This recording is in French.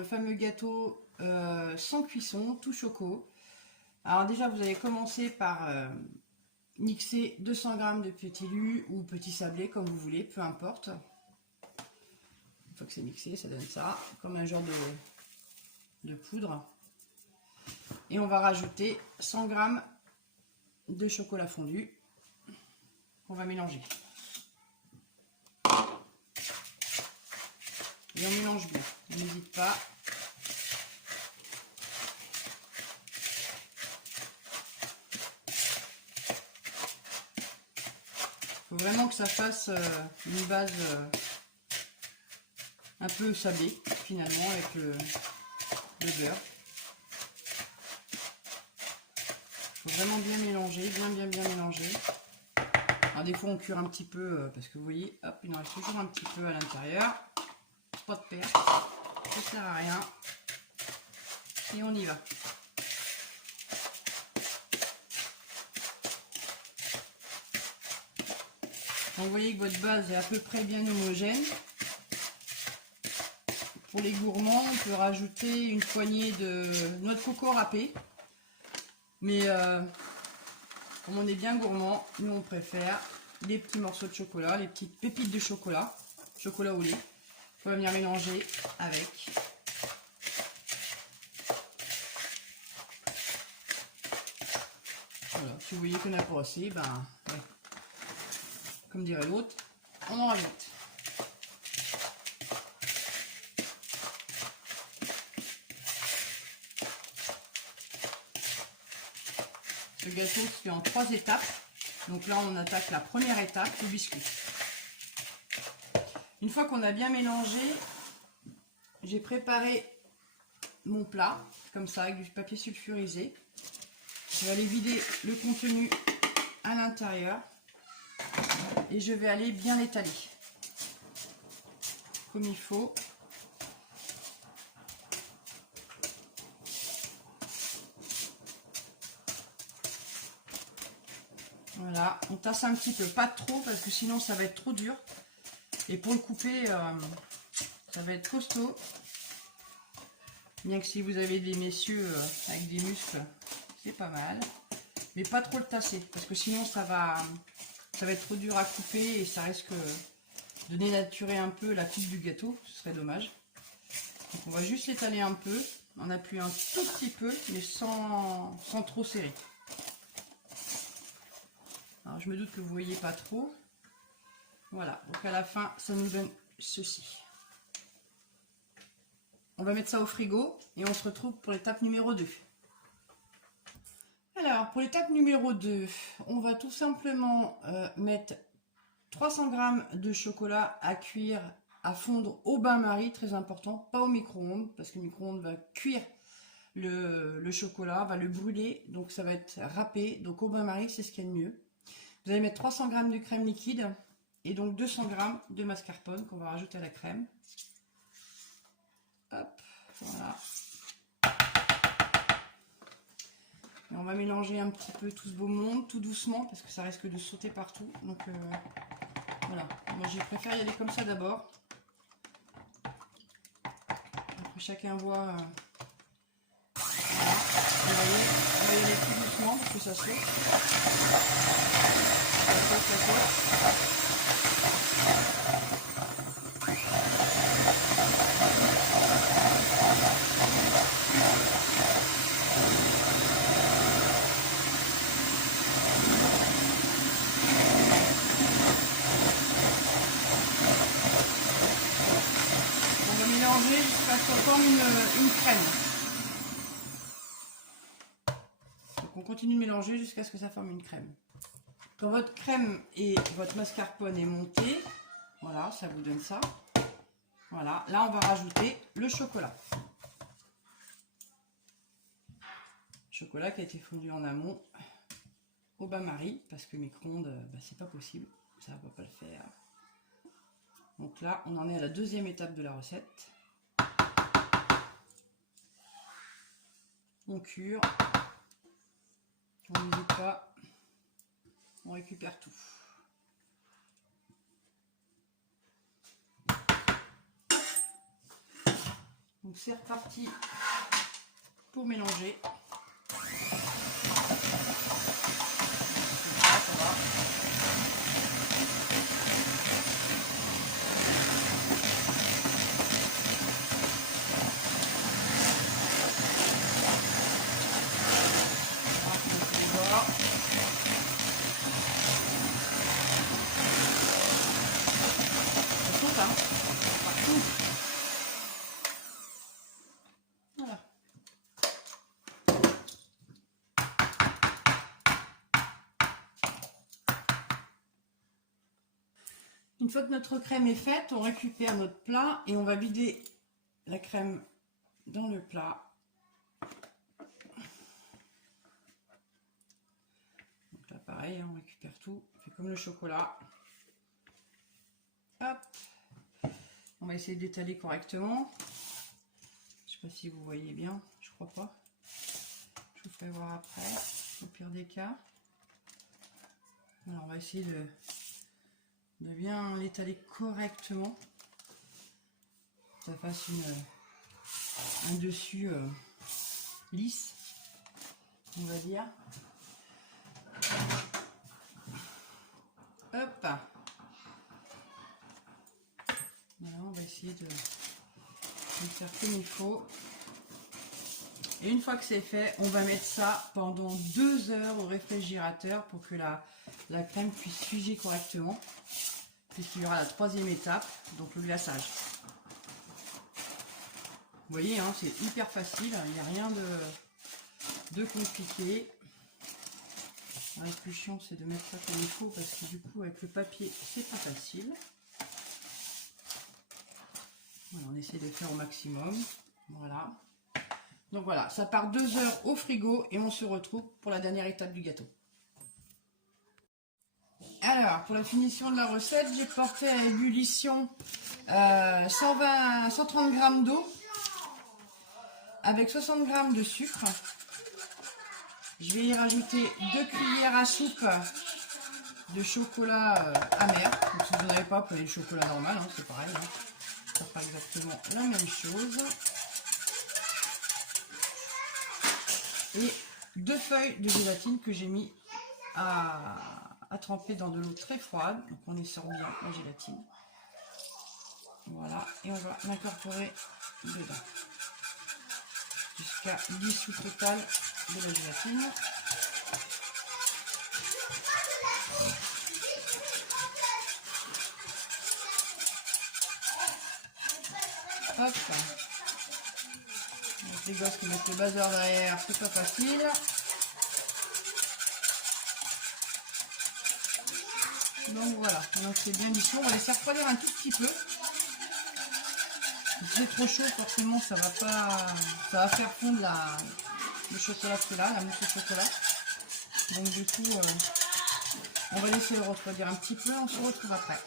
le fameux gâteau sans cuisson, tout choco. Alors déjà, vous allez commencer par mixer 200 g de petit lu ou petit sablé, comme vous voulez, peu importe. Une fois que c'est mixé, ça donne ça, comme un genre de poudre. Et on va rajouter 100 g de chocolat fondu qu'on va mélanger. Et on mélange bien, on n'hésite pas. Il faut vraiment que ça fasse une base un peu sablée finalement avec le beurre. Il faut vraiment bien mélanger, bien mélanger. Alors des fois on cure un petit peu parce que vous voyez, hop, il en reste toujours un petit peu à l'intérieur. Pas de perte, ça sert à rien. Et on y va. Donc, vous voyez que votre base est à peu près bien homogène. Pour les gourmands, on peut rajouter une poignée de noix de coco râpée. Mais comme on est bien gourmand, nous on préfère les petits morceaux de chocolat, les petites pépites de chocolat, chocolat au lait. On va venir mélanger avec. Voilà, si vous voyez qu'on n'a pas assez, ben, ouais. Comme dirait l'autre, on en rajoute. Ce gâteau se fait en 3 étapes. Donc là, on attaque la première étape, le biscuit. Une fois qu'on a bien mélangé, j'ai préparé mon plat, comme ça, avec du papier sulfurisé. Je vais aller vider le contenu à l'intérieur et je vais aller bien l'étaler comme il faut. Voilà, on tasse un petit peu, pas trop parce que sinon ça va être trop dur. Et pour le couper, ça va être costaud. Bien que si vous avez des messieurs avec des muscles, c'est pas mal. Mais pas trop le tasser parce que sinon ça va être trop dur à couper et ça risque de dénaturer un peu la coupe du gâteau. Ce serait dommage. Donc on va juste l'étaler un peu en appuyant un tout petit peu mais sans trop serrer. Alors je me doute que vous voyez pas trop. Voilà, donc à la fin ça nous donne ceci. On va mettre ça au frigo et on se retrouve pour l'étape numéro 2. Alors pour l'étape numéro 2, on va tout simplement mettre 300 g de chocolat à cuire, à fondre au bain-marie, très important, pas au micro-ondes, parce que le micro-ondes va cuire le chocolat, va le brûler, donc ça va être râpé, donc au bain-marie c'est ce qu'il y a de mieux. Vous allez mettre 300 g de crème liquide et donc 200 g de mascarpone qu'on va rajouter à la crème. Hop, voilà. Et on va mélanger un petit peu tout ce beau monde, tout doucement, parce que ça risque de sauter partout. Donc voilà, moi je préfère y aller comme ça d'abord. Après chacun voit. Voilà. Vous voyez, on va y aller tout doucement parce que ça saute. Ça saute. Mélanger jusqu'à ce qu'on forme une crème. Donc on continue de mélanger jusqu'à ce que ça forme une crème. Quand votre crème et votre mascarpone est monté, voilà, ça vous donne ça. Voilà, là on va rajouter le chocolat. Chocolat qui a été fondu en amont au bain-marie, parce que micro-ondes, c'est pas possible, ça va pas le faire. Donc là, on en est à la deuxième étape de la recette. On cure, on n'hésite pas, on récupère tout. Donc c'est reparti pour mélanger. Ça va. Voilà. Une fois que notre crème est faite, on récupère notre plat et on va vider la crème dans le plat. Donc là pareil, on récupère tout, on fait comme le chocolat. Hop. On va essayer d'étaler correctement. Je ne sais pas si vous voyez bien, je crois pas. Je vous ferai voir après, au pire des cas. Alors on va essayer de bien l'étaler correctement. Que ça fasse un dessus lisse, on va dire. Hop. Voilà, on va essayer de faire comme il faut. Et une fois que c'est fait, on va mettre ça pendant 2 heures au réfrigérateur pour que la crème puisse fuser correctement. Puisqu'il y aura la 3e étape, donc le glaçage. Vous voyez, hein, c'est hyper facile, il n'y a rien de compliqué. Le plus chiant, c'est de mettre ça comme il faut parce que du coup, avec le papier, c'est pas facile. Voilà, on essaie de faire au maximum. Voilà. Donc voilà, ça part 2 heures au frigo et on se retrouve pour la dernière étape du gâteau. Alors, pour la finition de la recette, j'ai porté à ébullition 130 g d'eau avec 60 g de sucre. Je vais y rajouter 2 cuillères à soupe de chocolat amer. Donc, si vous n'en avez pas, vous prenez le chocolat normal, hein, c'est pareil. Hein. Ça fera exactement la même chose. Et 2 feuilles de gélatine que j'ai mis à tremper dans de l'eau très froide. Donc on essore bien la gélatine. Voilà, et on va l'incorporer dedans jusqu'à dissous total de la gélatine. Hop. Donc les gosses qui mettent le buzzer derrière, c'est pas facile. Donc voilà, donc c'est bien dissous. On va laisser refroidir un tout petit peu. Si c'est trop chaud, forcément ça va faire fondre le chocolat qui est là, la mousse au chocolat. Donc du coup, on va laisser le refroidir un petit peu, on se retrouve après.